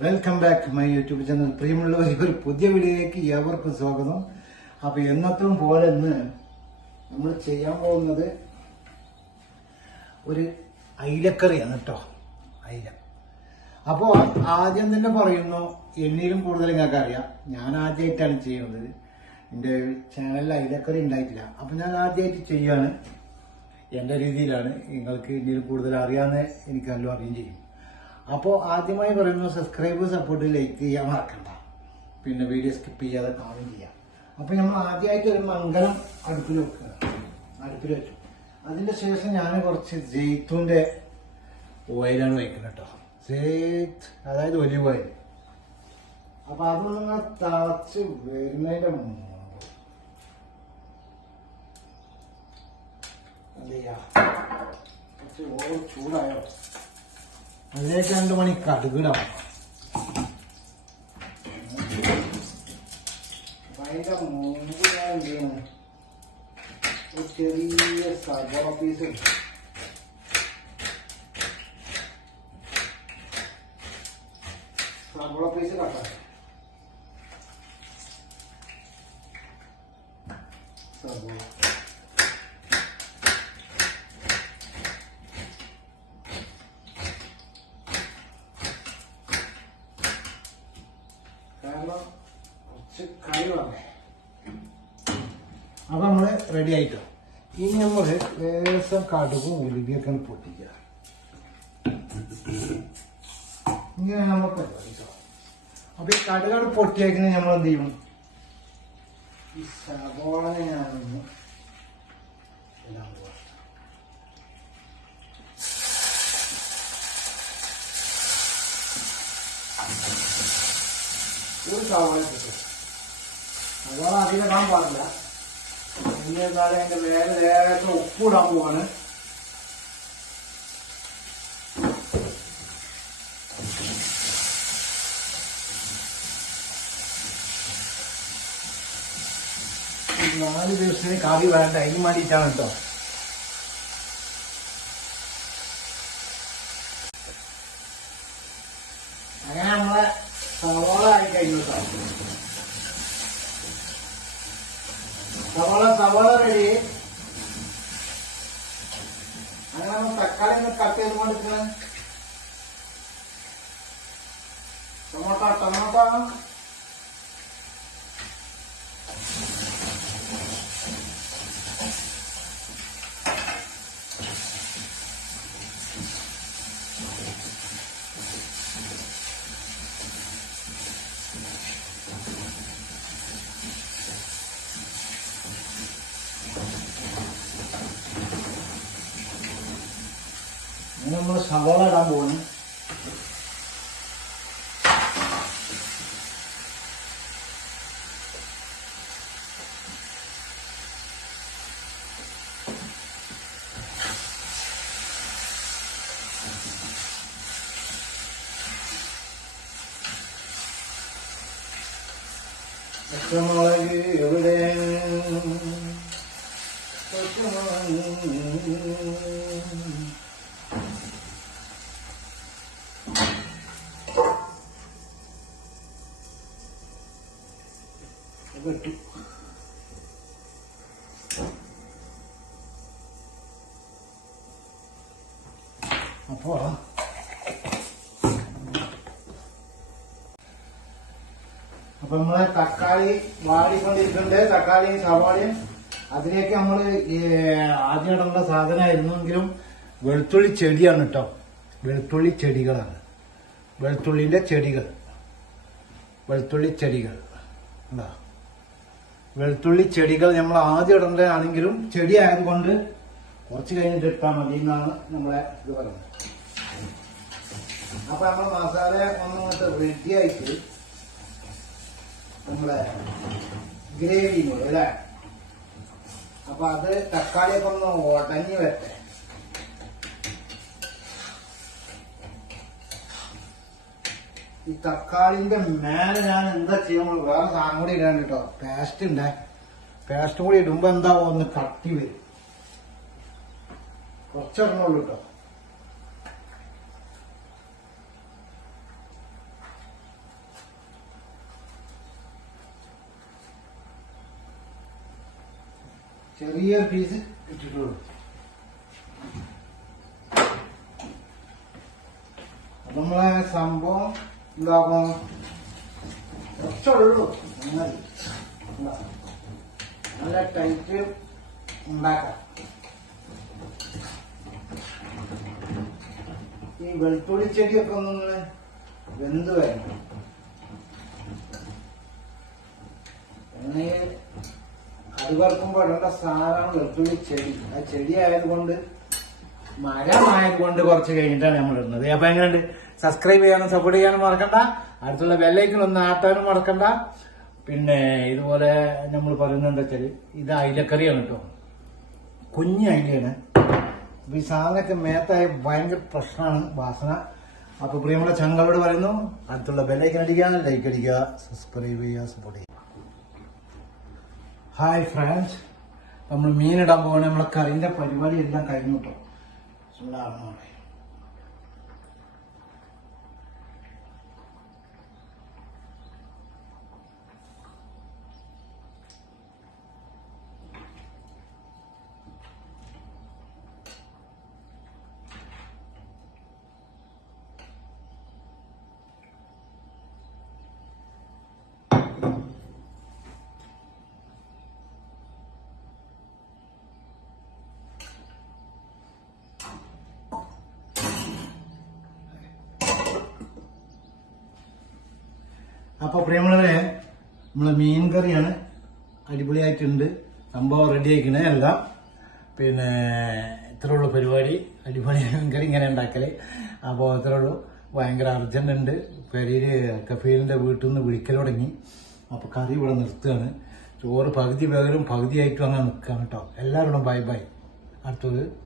Welcome back my YouTube channel പ്രിയമുള്ളവർ ഒരു പുതിയ വീഡിയോയിലേക്ക് ഏവർക്കും സ്വാഗതം. അപ്പൊ എന്നത്തും പോലെ ഇന്ന് നമ്മൾ ചെയ്യാൻ പോകുന്നത് ഒരു അയിലക്കറിയാണ് കേട്ടോ. അയില. അപ്പോൾ ആദ്യം തന്നെ പറയുന്നു എന്നിലും കൂടുതൽ നിങ്ങൾക്ക് അറിയാം. ഞാൻ ആദ്യമായിട്ടാണ് ചെയ്യുന്നത്. എന്റെ ചാനലിൽ അയിലക്കറി ഉണ്ടായിട്ടില്ല. അപ്പോൾ ഞാൻ ആദ്യമായിട്ട് ചെയ്യാണ് എന്റെ രീതിയിലാണ് നിങ്ങൾക്ക് എന്നിലും കൂടുതൽ അറിയാമെന്ന് എനിക്ക് നല്ല അറിയുകയും ചെയ്യും. അപ്പോൾ ആദ്യമായി പറയുന്നു സബ്സ്ക്രൈബ് സപ്പോർട്ട് ലൈക്ക് ചെയ്യാൻ മറക്കണ്ട. പിന്നെ വീഡിയോ സ്കിപ്പ് ചെയ്യാതെ കാണുകയും ചെയ്യാം. അപ്പോൾ നമ്മൾ ആദ്യമായിട്ട് ഒരു മംഗളം അടുപ്പിൽ വെക്കുക. അടുപ്പിൽ വെച്ചു. അതിന്റെ ശേഷം ഞാൻ കുറച്ച് ജെയ്ത്തൂന്റെ ഓയിലാണ് വയ്ക്കുന്നത് കേട്ടോ ജെയ്ത്ത് അതായത് ഒലിവ് ഓയിൽ അപ്പോൾ നിങ്ങൾ തിളച്ച് വരുന്നതിന്റെ മുമ്പ് കുറച്ച് ചൂടായോ? അതിലേക്ക് രണ്ട് മണി കടുകിടാം ചെറിയ സവാള പീസ് സവാള പീസ് കട്ടാം സവാള കാരണം കുറച്ച് കഴിവാണ്. അപ്പൊ നമ്മൾ റെഡി ആയിട്ടോ? ഇനി നമ്മൾ ലേശം കടുകും ഉരുകിയൊക്കെ പൊട്ടിക്കുക. ഇങ്ങനെ നമ്മൾ. അപ്പൊ ഈ കടുകൾ പൊട്ടിയാക്കുന്ന നമ്മൾ എന്ത് ചെയ്യും? ഈ ഇടാൻ പോവാ. ഒരു സവാള കിട്ടും. സവാള അധികം ഇടാൻ പാടില്ല. എന്നാലും അതിന്റെ വേറെ ലേശം ഉപ്പ് പോവാണ്. നാല് ദിവസത്തിന് കറി വേണ്ട. അതിന് വേണ്ടിയിട്ടാണ് കേട്ടോ അങ്ങനെ നമ്മളെ സവാള ആയി കഴിഞ്ഞു കേട്ടോ സവാള സവാള റെഡി അങ്ങനെ നമ്മൾ തക്കാളി ഒന്ന് കട്ട് ചെയ്ത് കൊണ്ടിരിക്കണേ. ടൊമാറ്റോ ടൊമാറ്റോ നമ്മൾ സവാള ഇടാൻ പോകുന്നു പച്ചമുളക് എവിടെ? വെട്ടു. അപ്പോ അപ്പൊ നമ്മളെ തക്കാളി വാടിക്കൊണ്ടിരിക്കുന്നുണ്ട്. തക്കാളിയും സവാളയും അതിലേക്ക് നമ്മൾ ആദ്യം ഇടേണ്ട സാധനമായിരുന്നെങ്കിലും വെളുത്തുള്ളി ചെടിയാണ് കേട്ടോ വെളുത്തുള്ളി ചെടികളാണ്. വെളുത്തുള്ളിന്റെ ചെടികൾ. വെളുത്തുള്ളി ചെടികൾ. എന്താ വെളുത്തുള്ളി ചെടികൾ നമ്മൾ ആദ്യം ഇടേണ്ടതാണെങ്കിലും ചെടി ആയതുകൊണ്ട് കുറച്ച് കഴിഞ്ഞിട്ട് ഇട്ടാൽ മതി എന്നാണ് നമ്മളെ ഇത് പറയുന്നത്. അപ്പൊ നമ്മൾ മസാല ഒന്നിങ്ങോട്ട് റെഡിയായിട്ട് നമ്മളെ ഗ്രേവി അല്ലേ? അപ്പൊ അത് തക്കാളിയൊക്കെ ഒന്ന് ഉടഞ്ഞു വരട്ടെ. ഈ തക്കാളിന്റെ മേലെ ഞാൻ എന്താ ചെയ്യാൻ വേറെ സാധനം കൂടി ഇടാൻ കേട്ടോ. പേസ്റ്റ് ഉണ്ടേ പേസ്റ്റ് കൂടി ഇടുമ്പോ എന്താ ഒന്ന് കട്ടി വരും. കുറച്ചെണ്ണുള്ളൂ കേട്ടോ. ചെറിയ പീസ് ഇട്ടിട്ടുള്ളൂ. നമ്മളെ സംഭവം എന്താക്കും കുറച്ചുള്ളൂ. മതി. എന്താ? നല്ല ചെടിയൊക്കെ ഒന്ന് വെന്ത് വരണം. എണ്ണയിൽ സാധനമാണ് വെളുത്തുള്ളി ചെടി. ആ ചെടി ആയതുകൊണ്ട് മരമായതുകൊണ്ട് കുറച്ച് കഴിഞ്ഞിട്ടാണ് നമ്മൾ ഇടുന്നത്. അപ്പൊ എങ്ങനെയുണ്ട്? സബ്സ്ക്രൈബ് ചെയ്യാനും സപ്പോർട്ട് ചെയ്യാനും മറക്കണ്ട. അടുത്തുള്ള ബെല്ലൈക്കൺ ഒന്ന് ആട്ടാനും മറക്കണ്ട. പിന്നെ ഇതുപോലെ നമ്മൾ പറയുന്നത് എന്താ വെച്ചാൽ ഇത് അയിലക്കറിയാണ് കേട്ടോ. കുഞ്ഞ് അയിലയാണ്. അപ്പൊ ഈ സാധനമൊക്കെ മേത്തായ ഭയങ്കര പ്രശ്നമാണ് വാസന. അപ്പൊ പ്രിയമുള്ള ചങ്കളോട് പറയുന്നു അടുത്തുള്ള ബെല്ലൈക്കൺ അടിക്കുക ലൈക്ക് അടിക്കുക സബ്സ്ക്രൈബ് ചെയ്യുക സപ്പോർട്ട് ചെയ്യുക. ഹായ് ഫ്രണ്ട്സ് നമ്മൾ മീനിടാൻ പോകണേ നമ്മളെ കറിന്റെ പരിപാടി എല്ലാം കഴിഞ്ഞു കേട്ടോ. ചൂടാറുന്നോടെ അപ്പൊ പ്രിയമുള്ളവരെ നമ്മൾ മീൻ കറിയാണ് അടിപൊളിയായിട്ടുണ്ട്. സംഭവം റെഡി ആയിക്കണേ. എല്ലാം പിന്നെ ഇത്രേ ഉള്ളൂ പരിപാടി. അടിപൊളി മീൻ കറി ഇങ്ങനെ ഉണ്ടാക്കൽ. അപ്പോൾ ഇത്രേ ഉള്ളൂ. ഭയങ്കര അർജന്റ് ഉണ്ട്. പെരീര് കഫീലിന്റെ വീട്ടിൽ നിന്ന് വിളിക്കൽ തുടങ്ങി. അപ്പൊ കറി ഇവിടെ നിർത്തുകയാണ്. ചോറ് പകുതി വേഗലും പകുതിയായിട്ടും അങ്ങനെ നിൽക്കുകയാണ് കേട്ടോ. എല്ലാവരോടും ബൈ ബൈ അടുത്തത്.